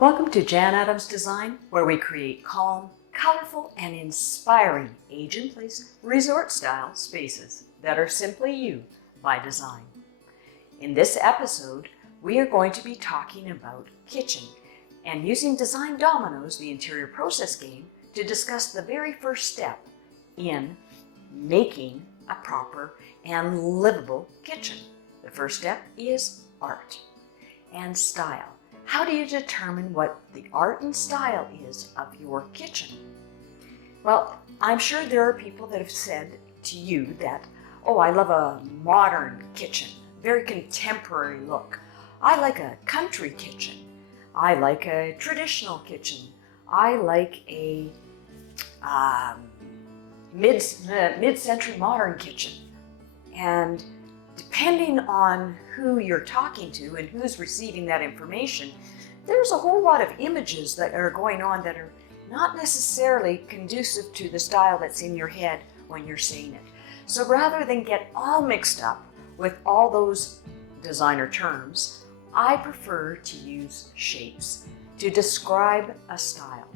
Welcome to Jan Addams Design, where we create calm, colorful, and inspiring age and place resort-style spaces that are simply you by design. In this episode, we are going to be talking about kitchen and using Design Dominoes, the interior process game, to discuss the very first step in making a proper and livable kitchen. The first step is art and style. How do you determine what the art and style is of your kitchen? Well, I'm sure there are people that have said to you that, oh, I love a modern kitchen, very contemporary look. I like a country kitchen. I like a traditional kitchen. I like a mid-century modern kitchen. And depending on who you're talking to and who's receiving that information, there's a whole lot of images that are going on that are not necessarily conducive to the style that's in your head when you're seeing it. So rather than get all mixed up with all those designer terms, I prefer to use shapes to describe a style.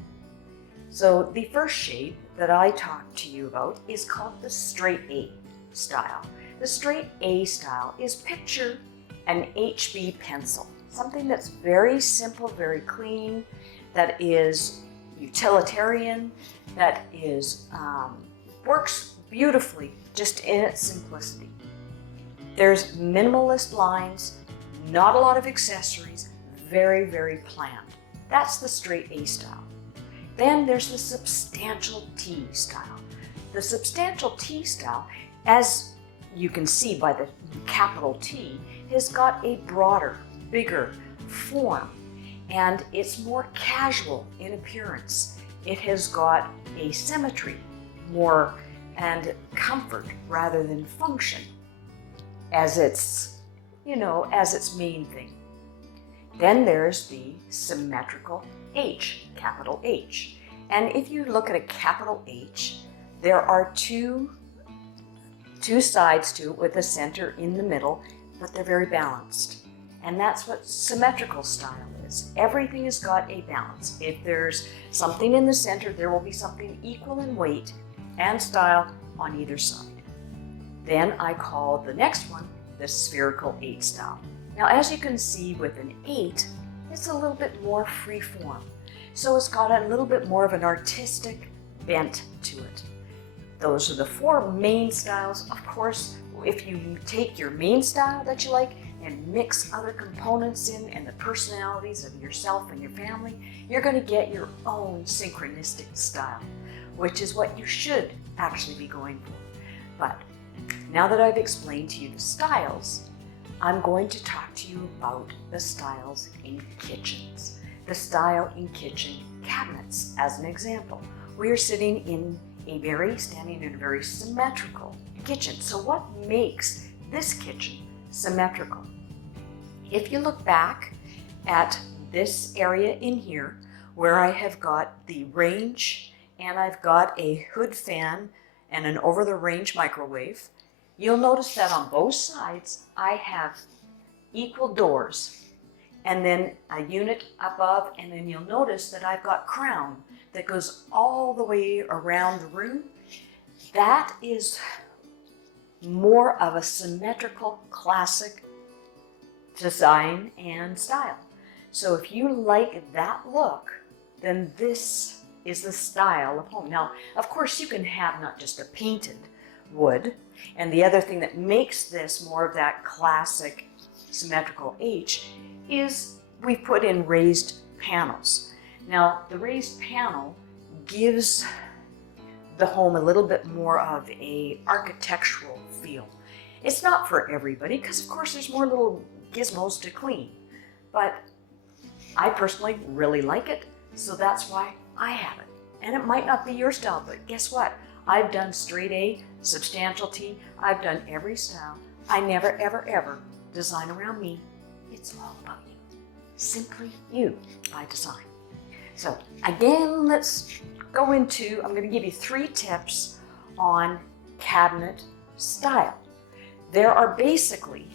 So the first shape that I talk to you about is called the straight A style. The straight A style is picture an HB pencil, something that's very simple, very clean, that is utilitarian, that is works beautifully just in its simplicity. There's minimalist lines, not a lot of accessories, very, very planned. That's the straight A style. Then there's the substantial T style. The substantial T style, as you can see by the capital T, has got a broader, bigger form, and it's more casual in appearance. It has got a symmetry more and comfort rather than function as its main thing. Then there's the symmetrical H, capital H. And if you look at a capital H, there are two sides to it with a center in the middle, but they're very balanced. And that's what symmetrical style is. Everything has got a balance. If there's something in the center, there will be something equal in weight and style on either side. Then I call the next one the spherical 8 style. Now, as you can see with an 8, it's a little bit more free form. So it's got a little bit more of an artistic bent to it. Those are the four main styles. Of course, if you take your main style that you like and mix other components in and the personalities of yourself and your family, you're going to get your own synchronistic style, which is what you should actually be going for. But now that I've explained to you the styles, I'm going to talk to you about the styles in kitchens. The style in kitchen cabinets, as an example. We are standing in a very symmetrical kitchen. So what makes this kitchen symmetrical? If you look back at this area in here, where I have got the range and I've got a hood fan and an over-the-range microwave, you'll notice that on both sides I have equal doors and then a unit above, and then you'll notice that I've got crown that goes all the way around the room. That is more of a symmetrical, classic design and style. So if you like that look, then this is the style of home. Now, of course, you can have not just a painted wood, and the other thing that makes this more of that classic symmetrical H is we've put in raised panels. Now, the raised panel gives the home a little bit more of a architectural feel. It's not for everybody, because of course there's more little gizmos to clean, but I personally really like it, so that's why I have it. And it might not be your style, but guess what? I've done straight A, substantial T, I've done every style. I never, ever, ever design around me. It's all about you. Simply you by design. So again, let's go into, I'm going to give you 3 tips on cabinet style. There are basically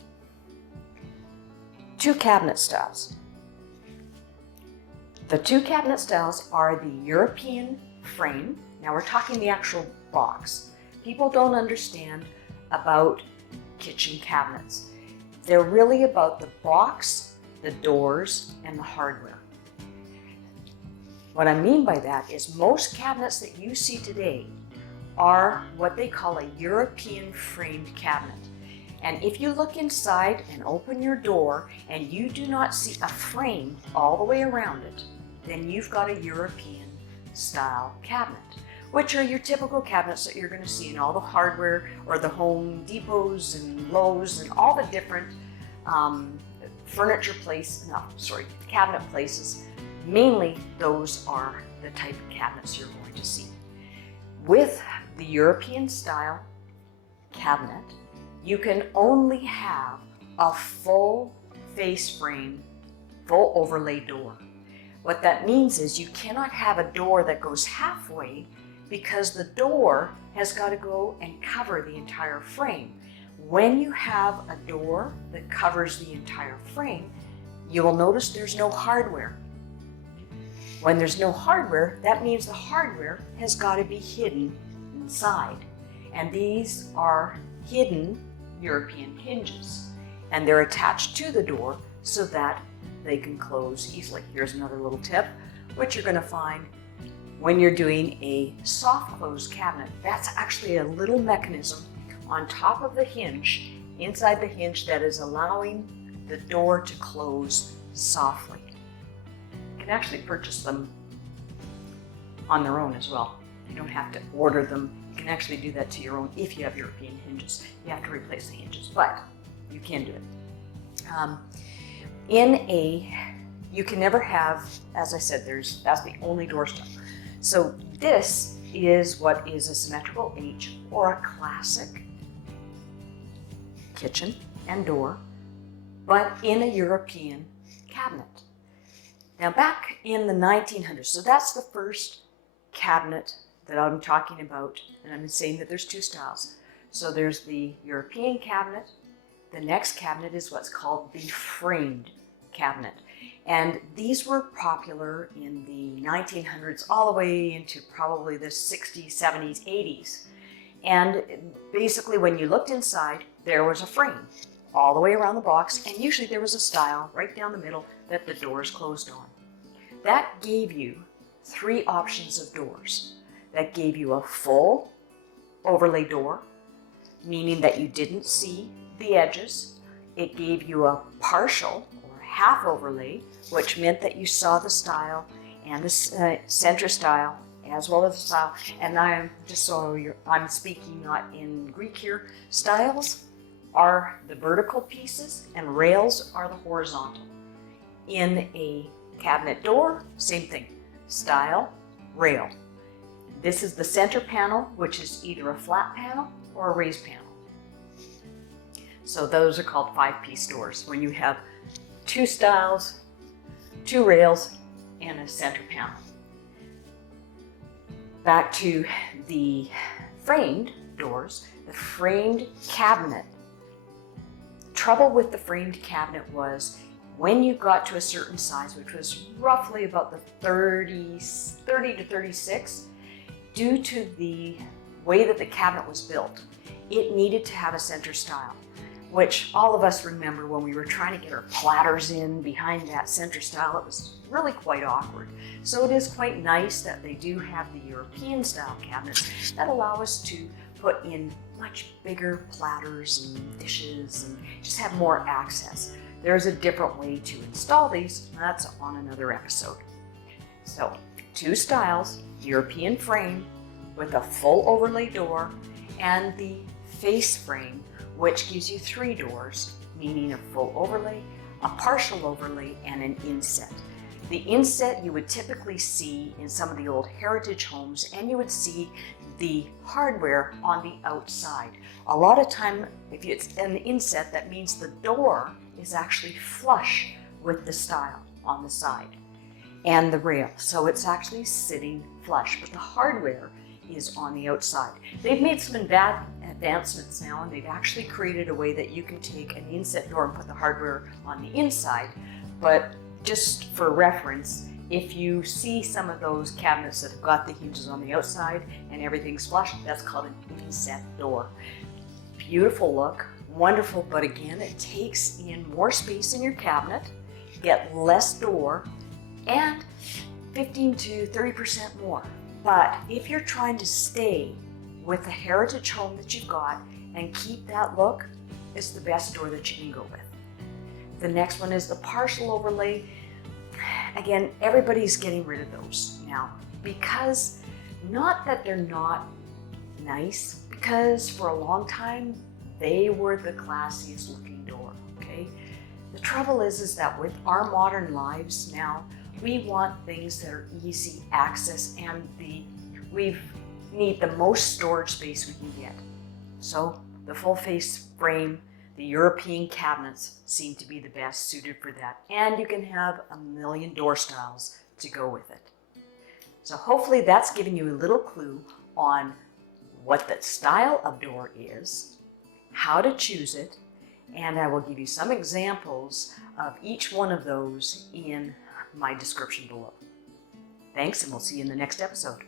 2 cabinet styles. The two cabinet styles are the European frame. Now we're talking the actual box. People don't understand about kitchen cabinets. They're really about the box, the doors, and the hardware. What I mean by that is most cabinets that you see today are what they call a European framed cabinet. And if you look inside and open your door and you do not see a frame all the way around it, then you've got a European style cabinet, which are your typical cabinets that you're going to see in all the hardware or the Home Depots and Lowe's and all the different cabinet places. Mainly those are the type of cabinets you're going to see. With the European style cabinet, you can only have a full face frame, full overlay door. What that means is you cannot have a door that goes halfway because the door has got to go and cover the entire frame. When you have a door that covers the entire frame, you will notice there's no hardware. When there's no hardware, that means the hardware has got to be hidden inside. And these are hidden European hinges. And they're attached to the door so that they can close easily. Here's another little tip, which you're going to find when you're doing a soft close cabinet. That's actually a little mechanism on top of the hinge, inside the hinge, that is allowing the door to close softly. You can actually purchase them on their own as well. You don't have to order them. You can actually do that to your own if you have European hinges. You have to replace the hinges, but you can do it. You can never have, as I said, that's the only door style. So this is what is a symmetrical H, or a classic kitchen and door, but in a European cabinet. Now back in the 1900s, so that's the first cabinet that I'm talking about, and I'm saying that there's two styles. So there's the European cabinet. The next cabinet is what's called the framed cabinet. And these were popular in the 1900s all the way into probably the 60s, 70s, 80s. And basically when you looked inside, there was a frame all the way around the box, and usually there was a stile right down the middle that the doors closed on. That gave you three options of doors. That gave you a full overlay door, meaning that you didn't see the edges. It gave you a partial or half overlay, which meant that you saw the stile and the center stile as well as the stile. And I'm speaking not in Greek here. Stiles are the vertical pieces and rails are the horizontal. In a cabinet door, same thing, stile, rail. This is the center panel, which is either a flat panel or a raised panel. So those are called 5-piece doors, when you have two stiles, two rails, and a center panel. Back to the framed doors, the framed cabinet. Trouble with the framed cabinet was when you got to a certain size, which was roughly about the 30 to 36, due to the way that the cabinet was built, it needed to have a center stile, which all of us remember when we were trying to get our platters in behind that center stile. It was really quite awkward. So it is quite nice that they do have the European style cabinets that allow us to put in much bigger platters and dishes and just have more access. There's a different way to install these. That's on another episode. So, two styles, European frame with a full overlay door, and the face frame, which gives you three doors, meaning a full overlay, a partial overlay, and an inset. The inset you would typically see in some of the old heritage homes, and you would see the hardware on the outside. A lot of time, if it's an inset, that means the door is actually flush with the stile on the side and the rail. So it's actually sitting flush, but the hardware is on the outside. They've made some advancements now, and they've actually created a way that you can take an inset door and put the hardware on the inside. But just for reference, If you see some of those cabinets that have got the hinges on the outside and everything's flush, that's called an inset door. Beautiful look, wonderful, but again, it takes in more space in your cabinet, get less door, and 15 to 30% more. But if you're trying to stay with the heritage home that you've got and keep that look, it's the best door that you can go with. The next one is the partial overlay. Again, everybody's getting rid of those now because not that they're not nice, because for a long time they were the classiest looking door, okay? The trouble is that with our modern lives now, we want things that are easy access and we need the most storage space we can get. So the full face frame, the European cabinets seem to be the best suited for that. And you can have a million door styles to go with it. So hopefully that's given you a little clue on what the style of door is, how to choose it, and I will give you some examples of each one of those in my description below. Thanks, and we'll see you in the next episode.